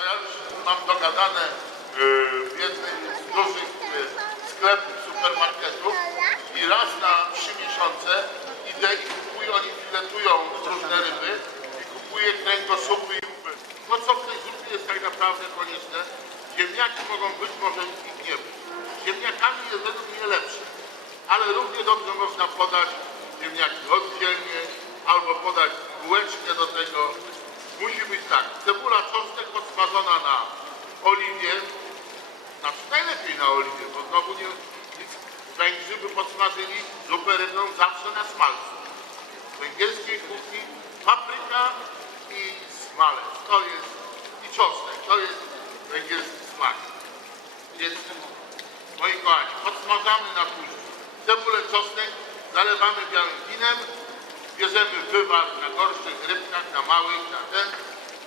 To ja już mam dogadane yy, w jednym z dużych yy, sklepów, supermarketów i raz na trzy miesiące idę i kupuję, oni filetują różne ryby i kupuję kręgosłupy i łupy. No co w tej zupie jest tak naprawdę konieczne? Ziemniaki mogą być, może ich nie być. Ziemniakami jest według mnie lepsze, ale równie dobrze można podać ziemniaki oddzielnie albo podać bułeczkę do tego. Musi być tak, cebula czosnek podsmażona na oliwie, znaczy najlepiej na oliwie, bo znowu nie, nic, Węgrzy by podsmażyli zupę rybną zawsze na smalcu. W węgierskiej kuchni papryka i smalec, to jest, i czosnek, to jest węgierski smak. Więc, moi kochani, podsmażamy na później. Cebulę, czosnek zalewamy białym winem, bierzemy wywar na gorszych rybkach, na małych, na ten,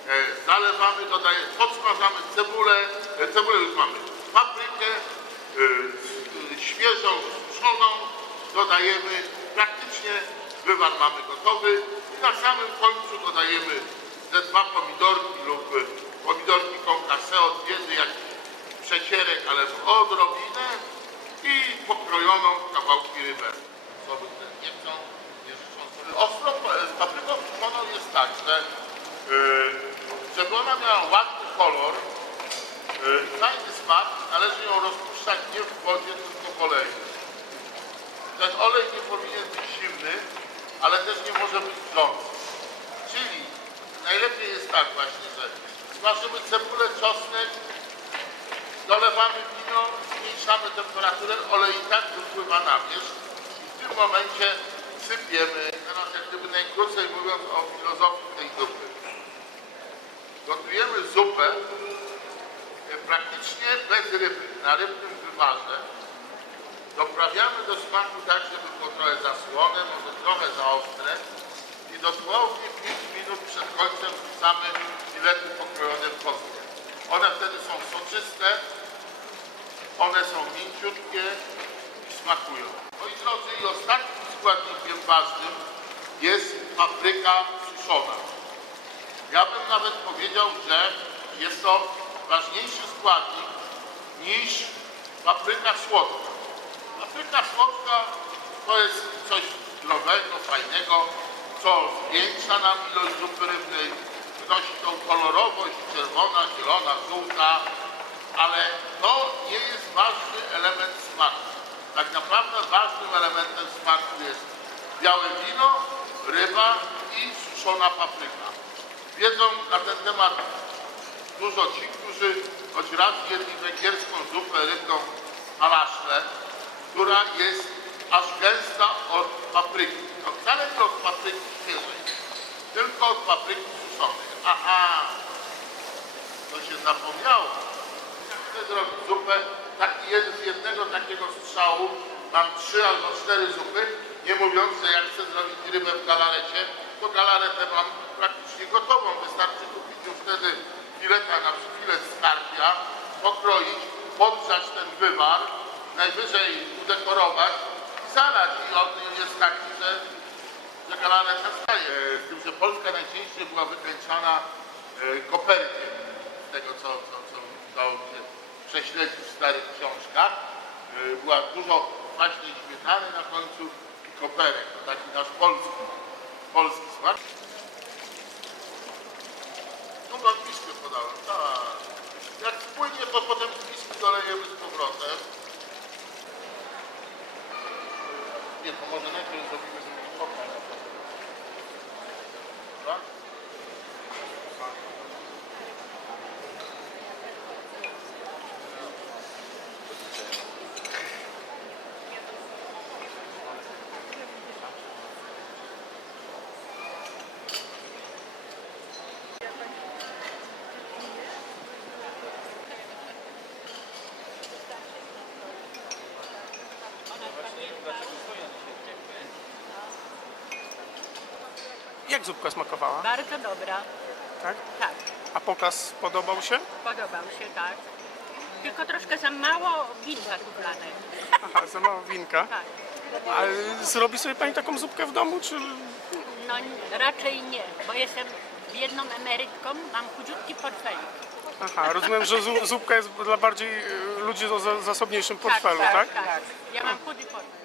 e, zalewamy, dodajemy, podsmażamy cebulę, e, cebulę już mamy, paprykę, e, s- świeżą, suszoną, dodajemy, praktycznie wywar mamy gotowy i na samym końcu dodajemy te dwa pomidorki lub e, pomidorki concasse od wiedzy, jakiś przecierek, ale odrobinę i pokrojoną w kawałki rybę. Osoby, które nie chcą, nie życzą sobie. Ostro z papryką suszoną jest tak, że yy, żeby ona miała ładny kolor, yy, fajny smak, należy ją rozpuszczać nie w wodzie, tylko w oleju. Ten olej nie powinien być zimny, ale też nie może być wrzący. Czyli najlepiej jest tak właśnie, że smażymy cebulę, czosnek, dolewamy wino, zmniejszamy temperaturę, olej i tak wypływa na wierzch i w tym momencie sypiemy, teraz jak gdyby najkrócej mówiąc o filozofii tej zupy. Gotujemy zupę praktycznie bez ryby, na rybnym wywarze. Doprawiamy do smaku tak, żeby było trochę zasłone, może trochę za ostre i dosłownie 5 minut przed końcem wrzucamy filety pokrojone w kostkę. One wtedy są soczyste, one są mięciutkie i smakują. Moi drodzy, i ostatnim składnikiem ważnym jest papryka suszona. Ja bym nawet powiedział, że jest to ważniejszy składnik niż papryka słodka. Papryka słodka to jest coś zdrowego, fajnego, co zwiększa nam ilość zupy rybnej, wnosi tą kolorowość czerwona, zielona, żółta, ale to nie jest ważny element smaku. Tak naprawdę ważnym elementem smaku jest białe wino, ryba i suszona papryka. Wiedzą na ten temat dużo ci, którzy choć raz jedli węgierską zupę rybną alaszle, która jest aż gęsta od papryki. To wcale nie od papryki świeżej, tylko od papryki suszonej. Aha, to się zapomniało. Chcę zrobić zupę, taki jeden, z jednego takiego strzału mam trzy albo cztery zupy, nie mówiąc, że jak chcę zrobić rybę w galarecie, to galaretę mam praktycznie gotową. Wystarczy kupić już wtedy fileta, na filet z pokroić, podgrzać ten wywar, najwyżej udekorować i zalać. I on jest taki, że, że galareta staje. E, Z tym, że Polska najczęściej była wykręcana e, koperkiem tego, co, co, co udało się prześledzić w starych książkach. E, Była dużo kwaśnej śmietany na końcu i koperek. To taki nasz polski, polski smak. No wam miskę podałem, tak. Jak spłynie, to potem z miski dolejemy z powrotem. Nie, to może najpierw zrobimy Jak zupka smakowała? Bardzo dobra, Tak? tak. A pokaz podobał się? Podobał się, tak. Tylko troszkę za mało winka tu wlane. Aha, za mało winka. Tak. A zrobi sobie Pani taką zupkę w domu, czy... No raczej nie, bo jestem biedną emerytką, mam chudziutki portfel. Aha, rozumiem, że zu- zupka jest dla bardziej y, ludzi o za- zasobniejszym portfelu, tak? tak, Ja mam chudy portfel.